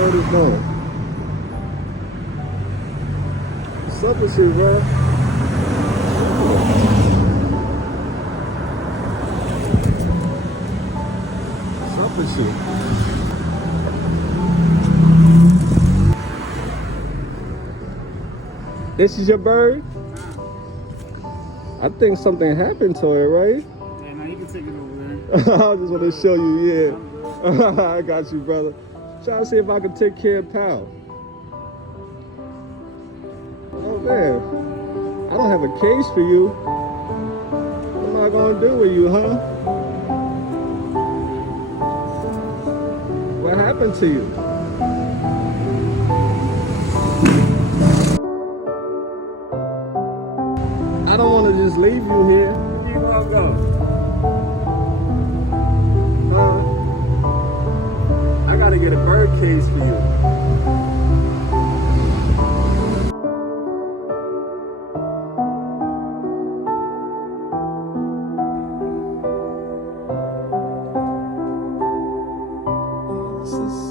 bird is going? What's up with you, bro? What's up with you? This is your bird? I think something happened to it, right? Yeah, now you can take it over there. I just want to show you, yeah. I got you, brother. Trying to see if I can take care of Pal. Oh, man. I don't have a cage for you. What am I going to do with you, huh? What happened to you? I don't want to just leave you here. Where you want to go? I got to get a bird cage for you. This is